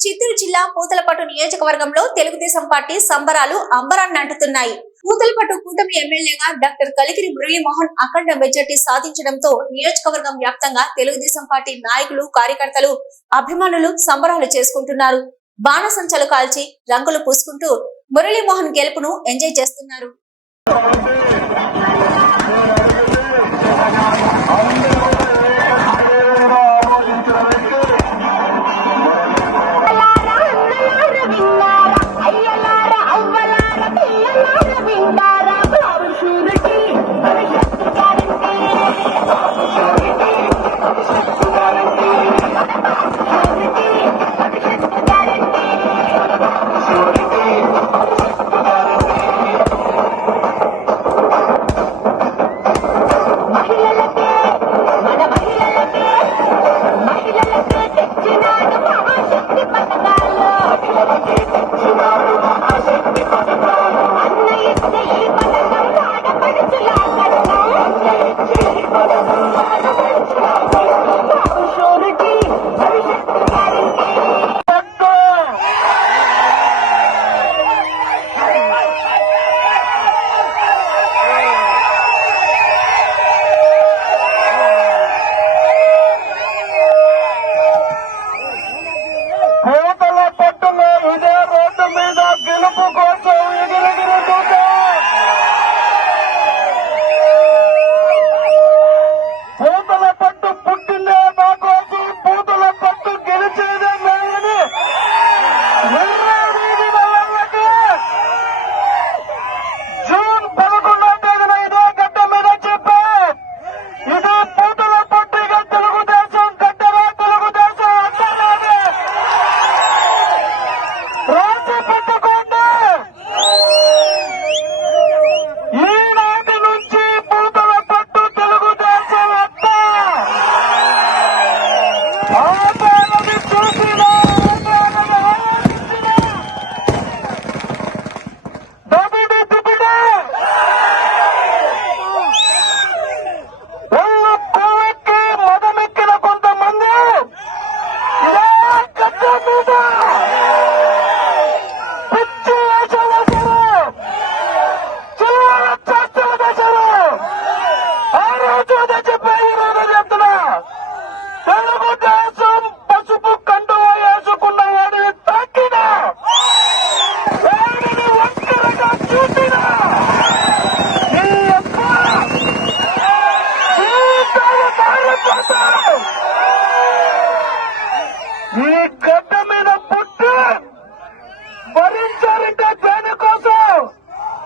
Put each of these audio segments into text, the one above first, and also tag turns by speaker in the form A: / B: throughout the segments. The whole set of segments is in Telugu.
A: చిత్తూరు జిల్లా పూతలపట్టు నియోజకవర్గంలో తెలుగుదేశం పార్టీ సంబరాలు అంబరాన్ని అంటుతున్నాయి. పూతలపట్టు కూటమి ఎమ్మెల్యేగా డాక్టర్ కలిగిరి మురళీమోహన్ అఖండ మెజార్టీ సాధించడంతో నియోజకవర్గం వ్యాప్తంగా తెలుగుదేశం పార్టీ నాయకులు కార్యకర్తలు అభిమానులు సంబరాలు చేసుకుంటున్నారు. బాణసంచలు కాల్చి రంగులు పూసుకుంటూ మురళీమోహన్ గెలుపును ఎంజాయ్ చేస్తున్నారు.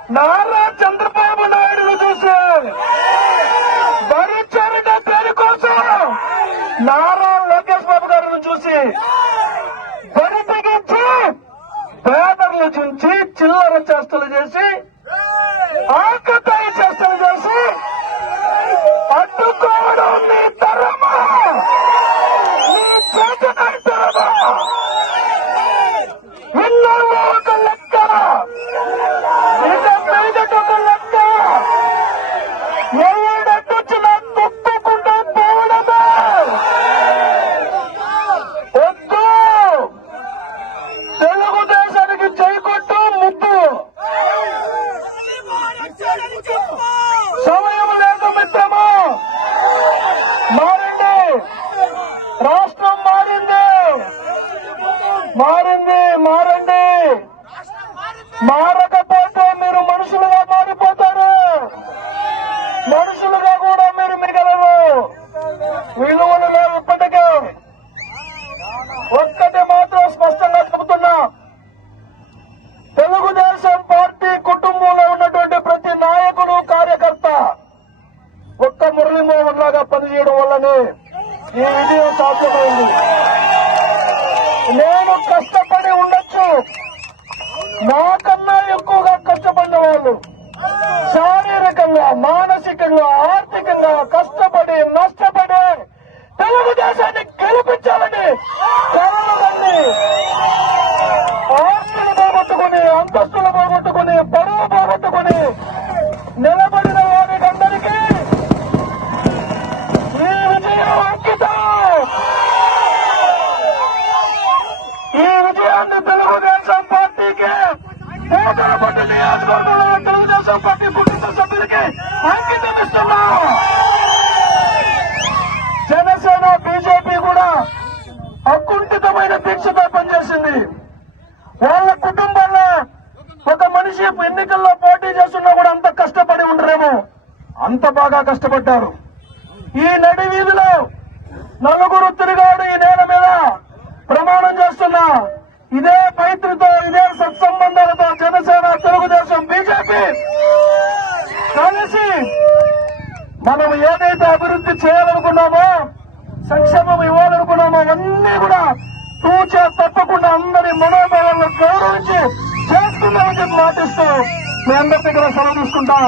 B: నారా చంద్రబాబు నాయుడు చూసి. భరించారంటే దేనికోసం నారా లోకేష్ బాబు గారిని చూసి బరి తెగించి బ్యానర్లు చూసి చిల్లర చేష్టలు చేసి ఆకతాయి సమయం లేదు మిత్రమా. మారండి రాష్ట్రం మారింది. మారింది మారండి. మారకపోతే మీరు మనుషులుగా మారిపోతారు. మనుషులుగా కూడా మీరు మిగలరు. వీళ్ళు ఒక్క లాగా పనిచేయడం వల్లనే ఈ విజయం సాధ్యమైంది. నేను కష్టపడి ఉండొచ్చు. నాకన్నా ఎక్కువగా కష్టపడిన వాళ్ళు శారీరకంగా మానసికంగా ఆర్థికంగా కష్టపడి నష్టపడి తెలుగుదేశాన్ని గెలిపించాలని కలవదండి ఆస్తులు పోగొట్టుకుని అంతస్తులు పోగొట్టుకుని పరువు పోగొట్టుకుని నిలబడిన వారికందరికీ ఈ విజయం అంకితం ఈ విజయాన్ని తెలుగు పోటాపట్టు నియోజకవర్గంలో తెలుగుదేశం పార్టీ కుటుంబ సభ్యులకి అంకితం జనసేన బీజేపీ కూడా అకుంఠితమైన దీక్షతో పనిచేసింది వాళ్ళ కుటుంబాల్లో ఒక మనిషి ఎన్నికల్లో పోటీ చేస్తున్నా కూడా అంత కష్టపడి ఉండరేమో అంత బాగా కష్టపడ్డారు ఈ నడి వీధిలో నలుగురు తిరిగాడు ఈ నేల మీద. ప్రమాణం చేస్తున్నా. ఇదే మైత్రితో ఇదే సత్సంబంధాలతో జనసేన తెలుగుదేశం బీజేపీ కలిసి మనం ఏదైతే అభివృద్ధి చేయాలనుకున్నామో సంక్షేమం ఇవ్వాలనుకున్నామో అవన్నీ కూడా తూచా తప్పకుండా అందరి మనోభావాలను గౌరవించి చేస్తున్నామని చెప్పి మాటిస్తూ మీ అందరికీ కూడా సెలవు తీసుకుంటా.